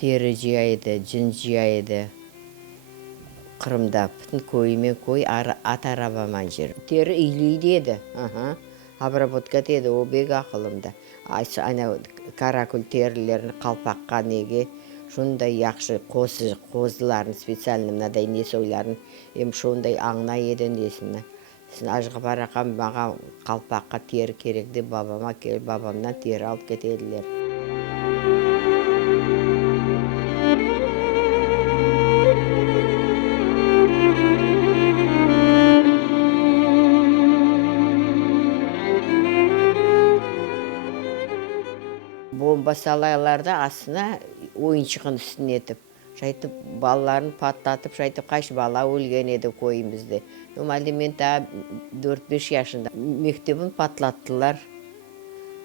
Teri жияйды, жын жияйды. Қырымда бүтін көймен көй ат арабаман жер. Тері үйлейді еді. Обработка деді, о бек ақылымда. Ана каракүл терілерін қалпаққа неге, шундай яқшы қозыларын, специально мынадай несойларын, шундай аңна еді несіні. Ажғы барақам маған қалпаққа тері керек деп бабама келіп, бабамнан тері алып кетеділер. Бомба салайларда астына ойыншығын үстіне етіп, шайтып балаларын паттатып, шайтып қайш бала өлген еді койымызды. Нормалде мен та 4-5 яшында мектебін патлаттылар.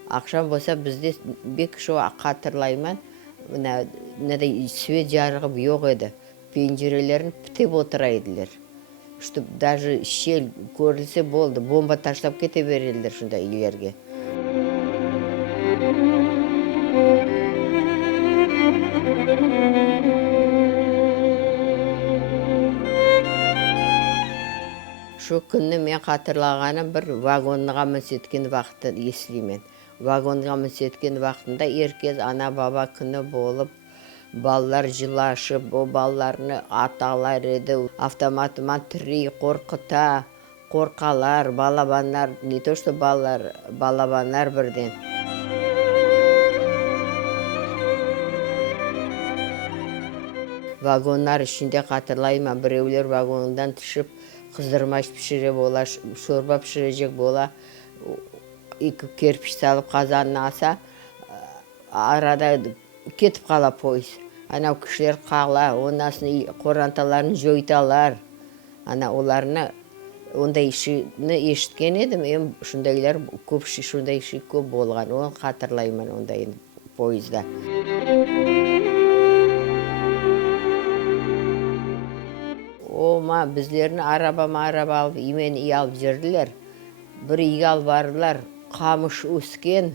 Ақшам болса бізде бек шо қатырлайман, свет жарығы жоқ еді. Пенжерелерін пітеп отырайдылар. Чтоб даже шел көрілсе болды, бомба ташлап кете берелдер шында үйлерге. Шу күнні мен қатырлағаным бір вагонныға мүнсеткен вақытты еслеймен. Вагонға мүнсеткен вақытында еркез ана баба күні болып, балалар жылашып, о балаларыны аталар еді. Автоматыман түрей қорқыта, қорқалар, балабандар, не то что балалар, балабандар бірден. Вагондар ішінде қатырлаймын, біреулер вагондан түшіп, қыздырмаш пішіре бола, шорба пішірежек бола, екі керпіш салып қазанын аса, арада кетіп қала пойыз. Анау кішілер қала, онасын қоранталарын жойталар. Ана оларына ондай ішіні ешіткен едім, шундайлар көп шундай іші көп болған, оны қатырлаймын ондай пойызда. Ома біздерін араба алып, имен үй алып жерділер. Бір үй алып барылар, қамыш өскен,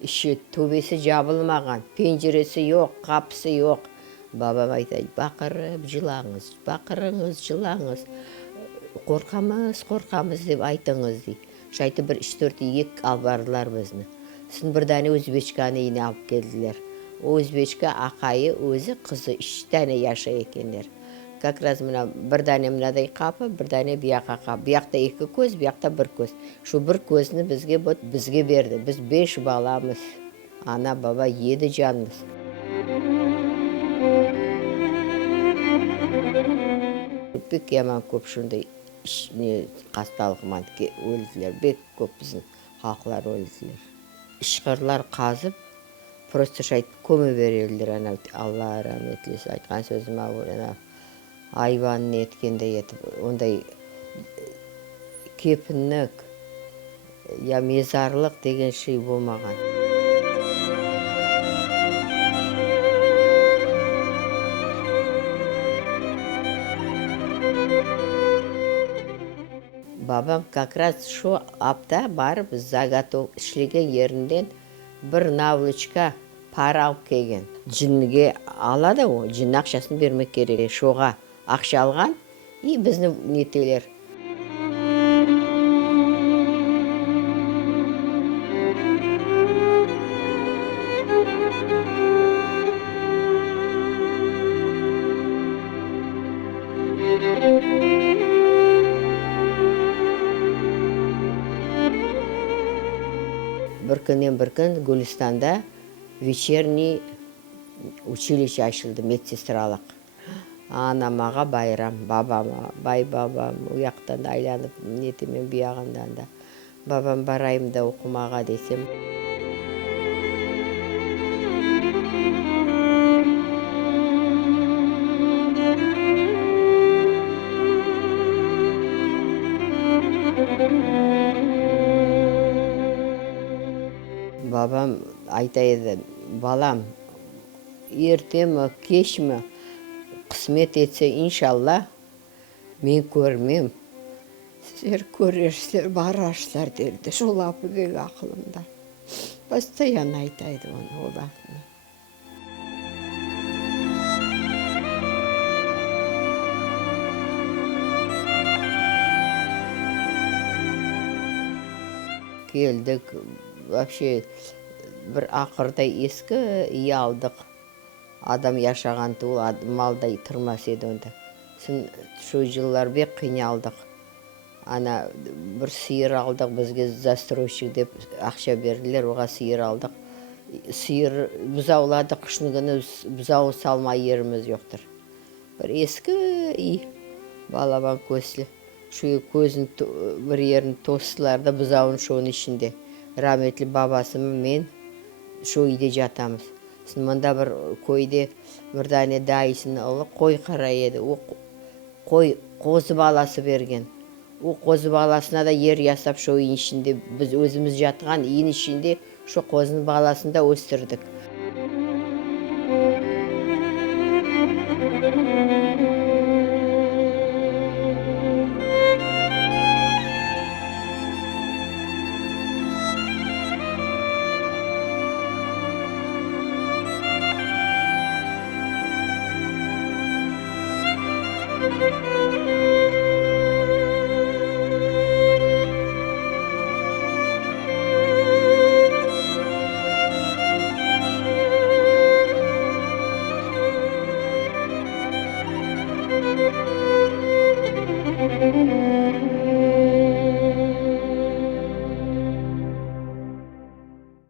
іші төбесі жабылмаған, пенжересі жоқ, қапысы жоқ. Бабам айтайды, бақырып жылаңыз, бақырыңыз, жылаңыз, қорқамыз деп айтыңыз дей. Шайты бір 3-4 ек алып барылар бізді. Сын бірдәне өзбечканы үйіне алып келділер. Өзбечка ақайы өзі қызы 3 тәне яша екендер. Как раз бірдәне мынадай қапы, бірдәне бияққа қапы. Бияқта 2 көз, бияқта 1 көз. Шу 1 көзіні бізге берді. Біз 5 баламыз. Ана, баба, 7 жанымыз. Бек яман көп шундай қасталығыман өлділер. Бек көп біздің халқылар өлділер. Ішқырлар қазып, просто шайт көме берелдер. Алла рахметлесе айтқан сөзім ауыр. Айбанын еткенде етіп, ондай кепіннік, мезарлық деген шей болмаған. Бабам как раз шу апта барып заготов ішлеген ерінден бір навлычка пара алып келген. Жінге алады о, жін ақшасын бермек керек. Шоға ақша алған, бізді нетелер. Бір күннен бір күн Гүлістанда вечерний училище ашылды, медсестралық. Анамаға байрам, бабама, бай бабам, ұяқтан айланып, нетімен бияғандан да. Бабам барайым да оқымаға десем. Бабам айтайды, балам, ертеме, кешме, қысмет етсе, иншалла, мен көрмем. Сіздер көрерсіздер, барарсыздар дерді. Сол апы бек ақылымда. Постоянно айтайды оны, ол ақылы. келдік. Вообще бір ақырдай ескі үй алдық. Адам яшаған туыл, малдай тұрмас еді онда. Шу жыллар бек қиналдық. Ана бір сиыр алдық, бізге застройщик деп ақша берділер, оға сиыр алдық. Сиыр бұзауладық, қышын күні бұзау салмай еріміз жоқтыр. Бір ескі үй, балабан көсілі. Шу көзін бір ерін тостыларда бұзауын шоның ішінде. Rahmetli babasымен мен шу үйде жатамыз. Мында бір көйде бір дәне дайысын ұлы қой қара еді. Қой қозы баласы берген. О қозы баласына да ер ясап шу үйін ішінде, біз өзіміз жатқан үйін ішінде шу қозының баласын да өстірдік.